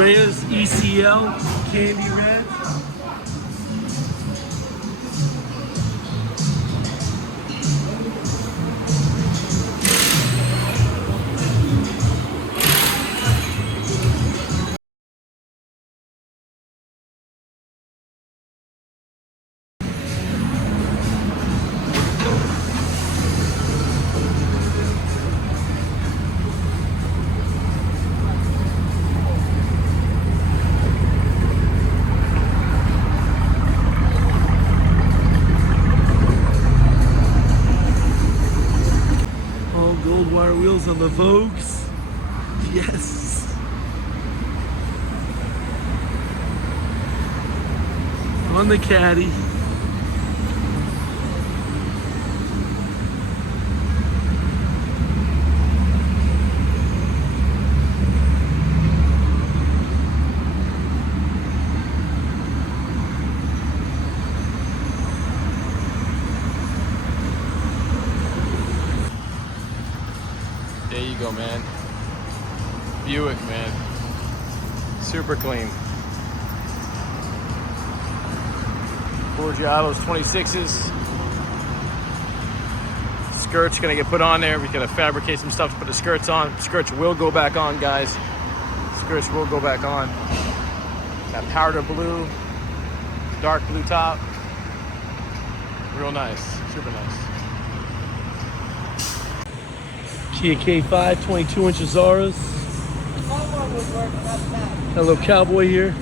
Andrea's ECL Candy Red. Gold wire wheels on the Vogues. Yes. On the Caddy. There you go, man. Buick, man. Super clean. Forgiatos 26s. Skirts gonna get put on there. We gotta fabricate some stuff to put the skirts on. Skirts will go back on, guys. Skirts will go back on. That powder blue, dark blue top. Real nice, super nice. Kia K5, 22-inch Zaras. Got a little cowboy here.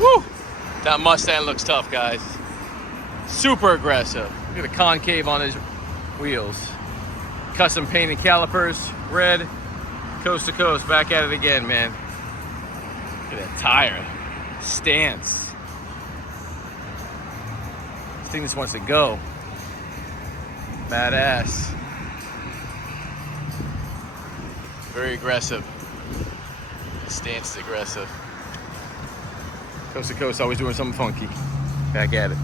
Woo! That Mustang looks tough, guys. Super aggressive. Look at the concave on his wheels. Custom painted calipers, red. Coast to coast, back at it again, man. Look at that tire. Stance. This thing just wants to go. Badass. Very aggressive. The stance is aggressive. Coast to coast, always doing something funky. Back at it.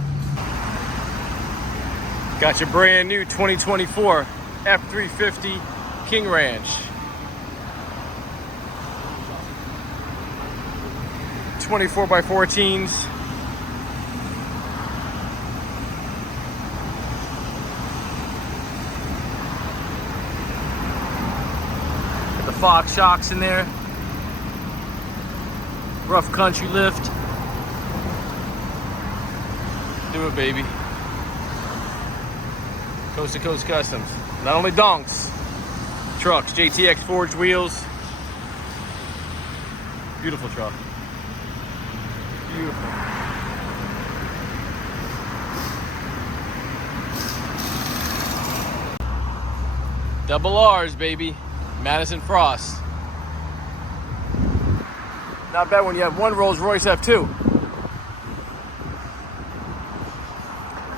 Got your brand new 2024 F350 King Ranch. 24x14s. Got the Fox shocks in there. Rough country lift. Do it, baby. Coast to coast customs. Not only donks, trucks, JTX forged wheels. Beautiful truck. Beautiful. Double R's, baby. Madison Frost. Not bad when you have one Rolls Royce F2.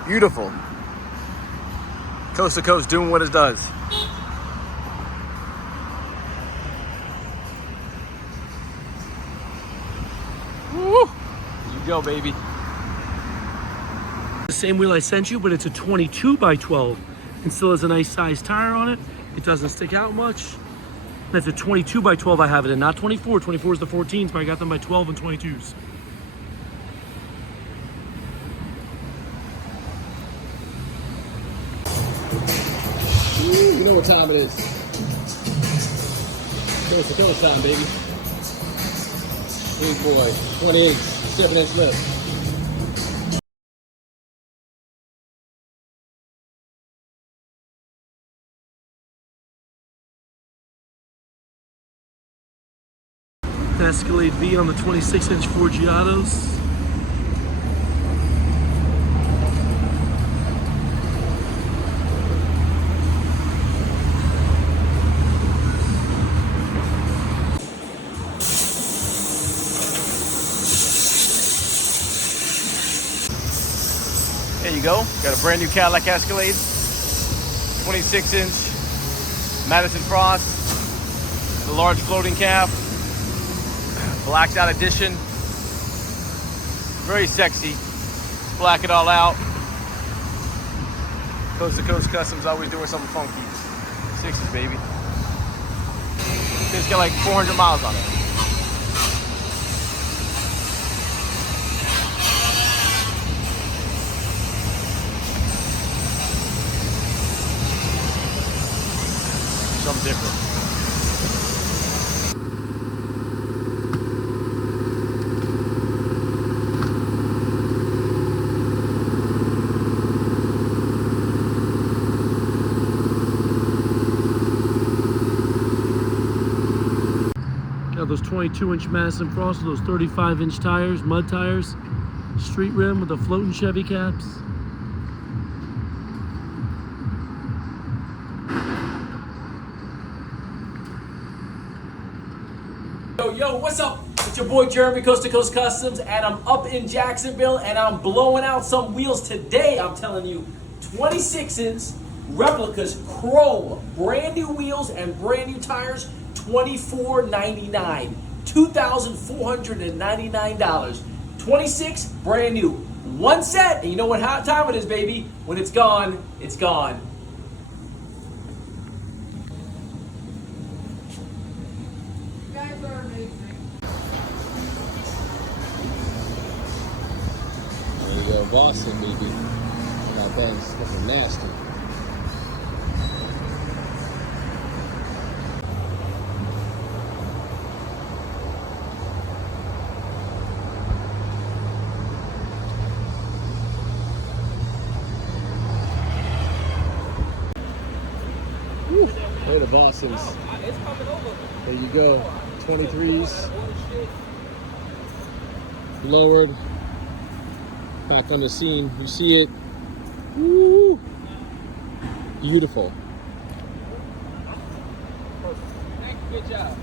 Beautiful. Coast to coast doing what it does. Woo! You go, baby. The same wheel I sent you, but it's a 22x12. and still has a nice size tire on it. It doesn't stick out much. That's a 22 by 12 I have it in, not 24. 24 is the 14s, but I got them by 12 and 22s. Ooh, you know what time it is. It's the time, baby. Big boy, 20-inch, 7-inch lift. Escalade V on the 26-inch Forgiatos. There you go. Got a brand new Cadillac Escalade. 26-inch Madison Frost. The large floating cab. Blacked out edition. Very sexy. Black it all out. Coast to Coast Customs always doing something funky. 60s, baby. It's got like 400 miles on it. Something different. Got those 22-inch Madison Frost, those 35-inch tires, mud tires, street rim with the floating Chevy caps. Yo, what's up? It's your boy Jeremy, Coast to Coast Customs, and I'm up in Jacksonville, and I'm blowing out some wheels today. I'm telling you, 26-inch replicas, chrome, brand new wheels and brand new tires, $24.99, $2,499. 26, brand new, one set, and you know what time it is, baby? When it's gone, it's gone. There you go, Boston, baby. That thing's looking nasty. Woo. Look at the Bostons. There you go, 23s. Lowered. Back on the scene, you see it. Woo! Beautiful. Good job.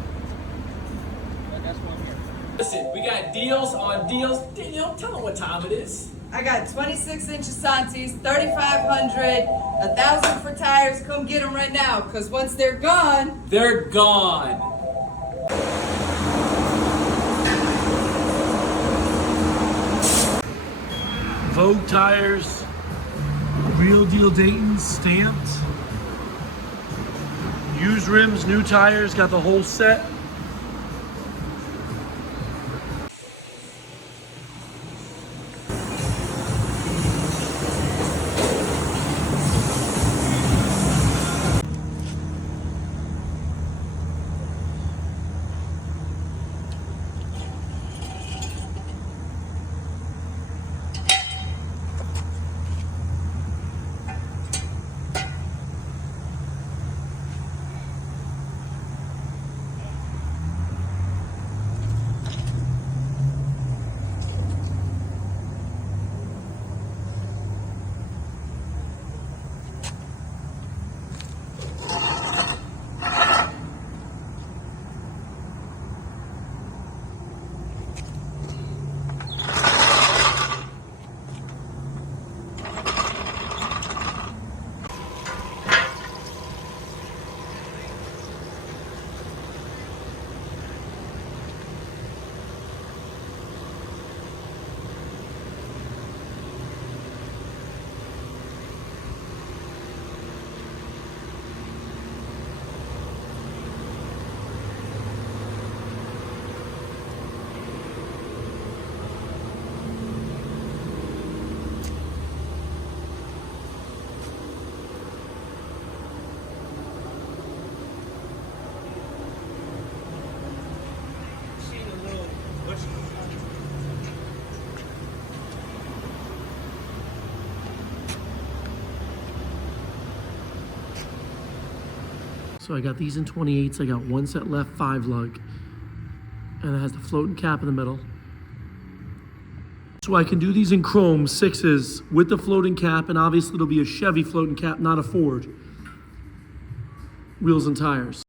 That's one here. Listen, we got deals on deals. Danielle, tell them what time it is. I got 26-inch Asantis, 3,500, 1,000 for tires. Come get them right now, because once they're gone, they're gone. Vogue tires, real deal Dayton, stamped. Used rims, new tires, got the whole set. So I got these in 28s. I got one set left, 5 lug. And it has the floating cap in the middle. So I can do these in chrome 6s with the floating cap, and obviously it'll be a Chevy floating cap, not a Ford. Wheels and tires.